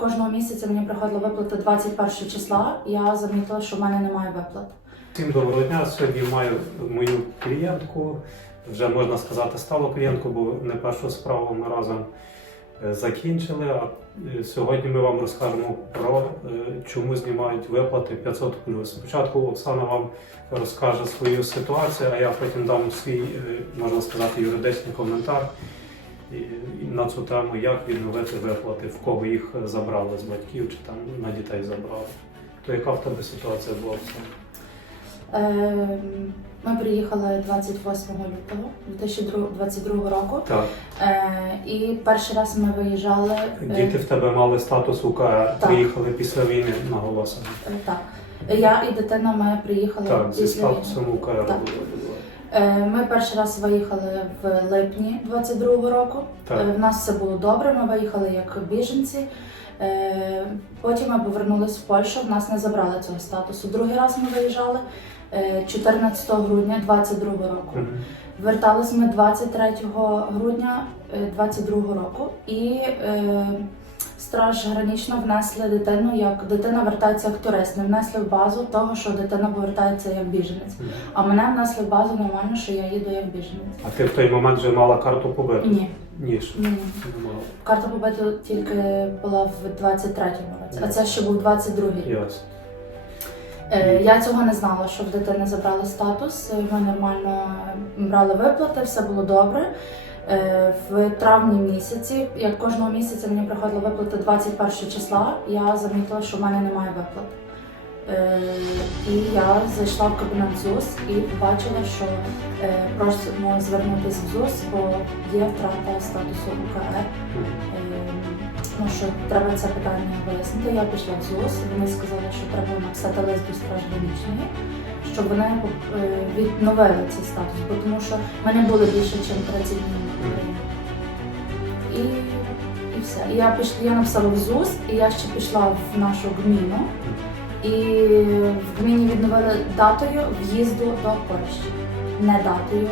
кожного місяця мені приходила виплата 21 числа, я замітила, що в мене немає виплат. Всім доброго дня. Сьогодні маю мою клієнтку. Вже можна сказати, сталу клієнтку, бо не першу справу ми разом е, закінчили. А е, сьогодні ми вам розкажемо про е, чому знімають виплати 500 Спочатку Оксана вам розкаже свою ситуацію, а я потім дам свій, можна сказати, юридичний коментар на цю тему, як відновити виплати, в кого їх забрали з батьків чи там на дітей забрали. То яка в тебе ситуація була Оксана? Е, Ми приїхали 28 лютого 2022 року. Так. Е, І перший раз ми виїжджали. е, Діти в тебе мали статус УК, приїхали після війни наголосено. е, Так. Я і дитина ми приїхали Так, зі статусом УК Так. Е, Ми перший раз виїхали в липні 22-го року. Так. Е, В нас все було добре. Ми виїхали як біженці. Е, Потім ми повернулись в Польщу. В нас не забрали цього статусу. Другий раз ми виїжджали е, 14 грудня 22-го року. Мгм. Вертались ми 23 грудня 22 року, і страж гранічно внесли дитину як дитина вертається як турист. Не внесли в базу того, що дитина повертається як біженець. А мене внесли в базу нормально, що я їду як біженець. А ти в той момент вже мала карту побиту? Ні, Ні, ж ні. не мала. Карта побиту тільки була в 23-му році, а це ще був 22-й рік. Ясно. Е, Я цього не знала, що в дитини забрали статус. Ми нормально брали виплати, все було добре. Е, В травні місяці, як кожного місяця мені приходила виплата 21 числа, я замітила, що в мене немає виплат. Е, І я зайшла в кабінет ЗУС і побачила, що е, просимо звернутися в ЗУС, бо є втрата статусу УКР. Ну що треба це питання вияснити. Я пішла в ЗУС, вони сказали, що треба написати лист до стражі граничної, щоб вони е, відновили цей статус, тому що ми не були більше, ніж 30 днів в Україні. І, і все. Я пішла, я написала в ЗУС, і я ще пішла в нашу гміну. І в гміні відновили датою в'їзду до Польщі. Не датою,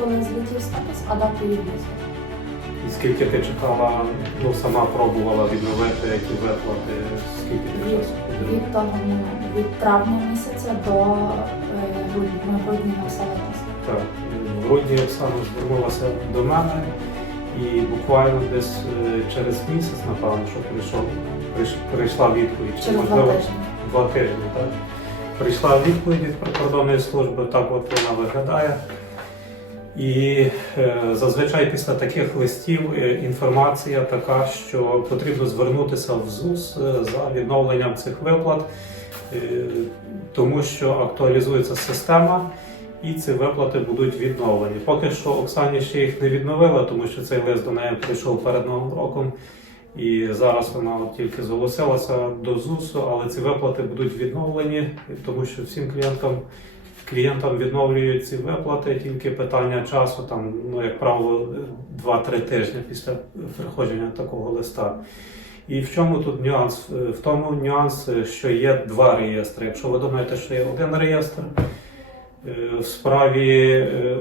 коли злетів статус, а датою в'їзду. І скільки ти чекала, ну сама пробувала відновити ті виплати, скільки ти часу від того від травня місяця до е, грудня. Ми в грудні написали. Так, в грудні Оксана звернулася до мене і буквально десь е, через місяць, напевно, що прийшов, прийшла відповідь. Через два тижні. Два тижні, так. Прийшла відповідь від прикордонної служби, так от вона виглядає. І е, зазвичай після таких листів е, інформація така, що потрібно звернутися в ЗУС е, за відновленням цих виплат, е, тому що актуалізується система і ці виплати будуть відновлені. Поки що Оксані ще їх не відновила, тому що цей лист до неї прийшов перед Новим роком. І зараз вона от тільки зголосилася до ЗУСу, але ці виплати будуть відновлені, тому що всім клієнтам клієнтам відновлюють ці виплати тільки питання часу, там, ну, як правило, 2-3 тижні після приходження такого листа. І в чому тут нюанс? В тому нюанс, що є два реєстри. Якщо ви думаєте, що є один реєстр е, в справі е,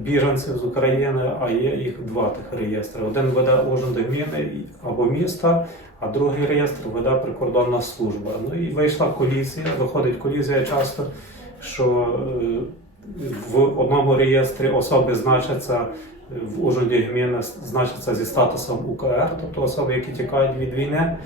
біженців з України, а є їх два тих реєстри. Один веде Ужин гміни або міста, а другий реєстр веде прикордонна служба. Ну і вийшла колізія, виходить колізія часто, що е, в одному реєстрі особи значаться в Ужгороді гміни значаться зі статусом УКР, тобто особи, які тікають від війни.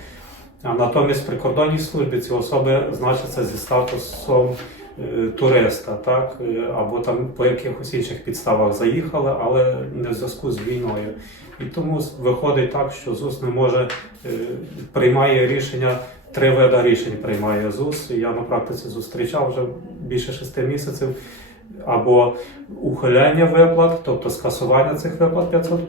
А натомість в прикордонній службі ці особи значаться зі статусом е, туриста, так е, або там по якихось інших підставах заїхали, але не в зв'язку з війною. І тому виходить так, що ЗУС не може е, приймає рішення. Три види рішень приймає ЗУС. Я на практиці зустрічав вже більше шести місяців. Або ухиляння виплат, тобто скасування цих виплат 500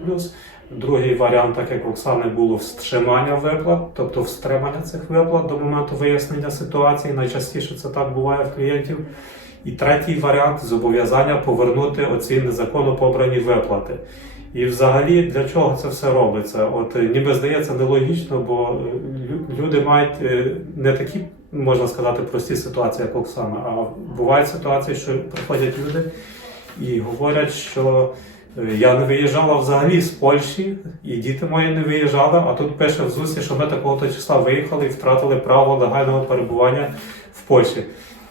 Другий варіант, так як в Оксани було встримання виплат, тобто встримання цих виплат до моменту вияснення ситуації. Найчастіше це так буває в клієнтів. І третій варіант зобов'язання повернути оці незаконно побрані виплати. І взагалі для чого це все робиться? От е, ніби здається нелогічно, бо е, люди мають е, не такі, можна сказати, прості ситуації, як Оксана, а бувають ситуації, що приходять люди і говорять, що Е, Я не виїжджала взагалі з Польщі, і діти мої не виїжджали, а тут пише в ЗУСі, що ми такого то числа виїхали і втратили право легального перебування в Польщі.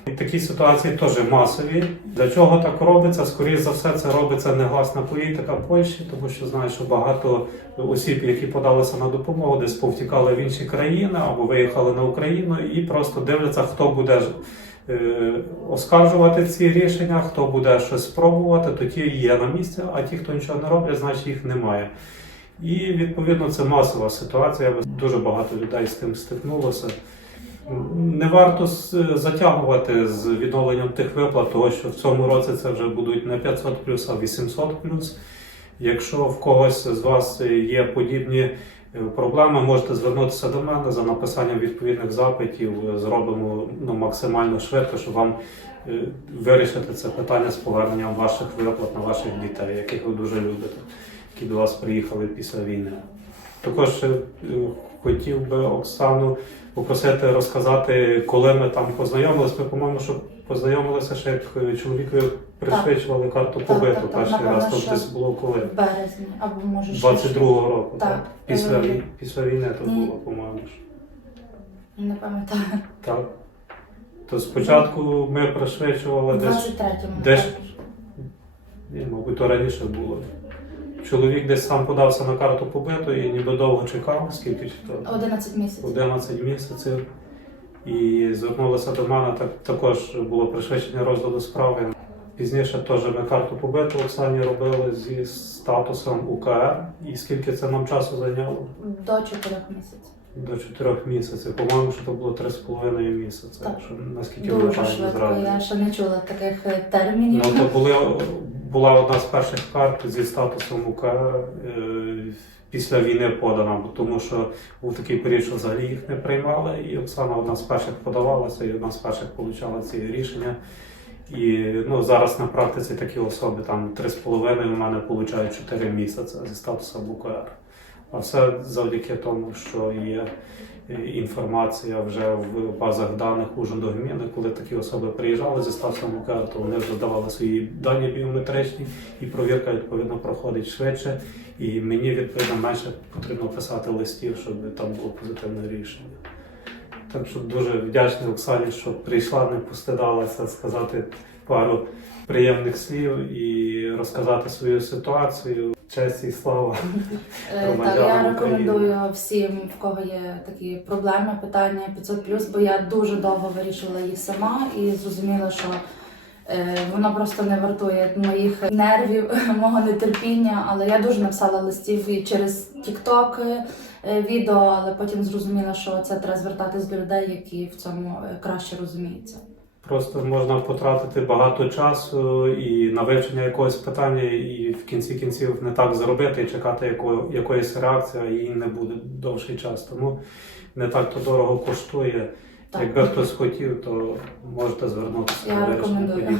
І такі ситуації теж масові. Для чого так робиться? Скоріше за все, це робиться негласна політика Польщі, тому що знаю, що багато осіб, які подалися на допомогу, десь повтікали в інші країни або виїхали на Україну і просто дивляться, хто буде е, оскаржувати ці рішення, хто буде щось спробувати, то ті є на місці, а ті, хто нічого не роблять, значить їх немає. І відповідно це масова ситуація. Дуже багато людей з тим стикнулося. Не варто затягувати з відновленням тих виплат, тому що в цьому році це вже будуть не 500 плюс, а 800 плюс. Якщо в когось з вас є подібні е, проблеми, можете звернутися до мене за написанням відповідних запитів. Зробимо ну, максимально швидко, щоб вам е, вирішити це питання з поверненням ваших виплат на ваших дітей, яких ви дуже любите, які до вас приїхали після війни. Також е, хотів би Оксану попросити розказати, коли ми там познайомилися. Ми, по-моєму, що познайомилися ще як е, чоловікові пришвидшували карту побиту так, так, перший напевно, раз. Тобто десь було коли? В березні, або може ще 22-го року, так? Так. Після, Е, після війни то ні. було, по-моєму. не пам'ятаю. Так. То спочатку ми пришвидшували десь, 23-му. десь- так. ні, мабуть, то раніше було. Чоловік десь сам подався на карту побиту і ніби довго чекав, скільки чи то 11 місяців. 11 місяців. І звернулися до мене, так, також було пришвидшення розгляду справи. Пізніше теж ми карту побиту Оксані робили зі статусом УКР. І скільки це нам часу зайняло? До 4 місяців. До 4 місяців. По-моєму, що це було 3,5 місяці. Так. Якщо наскільки Дуже вважаю швидко. зразу. Я ще не чула таких е, термінів. Ну, то були, була одна з перших карт зі статусом УКР е, після війни подана, бо тому що був такий період, що взагалі їх не приймали, і Оксана одна з перших подавалася, і одна з перших отримала ці рішення. І ну, зараз на практиці такі особи там 3,5 у мене получають 4 місяці зі статусом УКР. А все завдяки тому, що є інформація вже в базах даних Ужгородгміни, коли такі особи приїжджали зі статусом УКР, то вони вже давали свої дані біометричні, і провірка відповідно проходить швидше. І мені відповідно менше потрібно писати листів, щоб там було позитивне рішення. Так що дуже вдячний Оксані, що прийшла, не постидалася сказати пару приємних слів і розказати свою ситуацію. Честь і слава. Е, Так, я рекомендую всім, в кого є такі проблеми, питання 500+, бо я дуже довго вирішувала їх сама і зрозуміла, що е, воно просто не вартує моїх нервів, мого нетерпіння. Але я дуже написала листів і через TikTok е, відео, але потім зрозуміла, що це треба звертатись до людей, які в цьому краще розуміються. Просто можна потратити багато часу і на вивчення якогось питання, і в кінці кінців не так зробити і чекати яко, якоїсь реакції, а її не буде довший час. Тому не так то дорого коштує. Так. Якби хтось хотів, то можете звернутися Я рекомендую.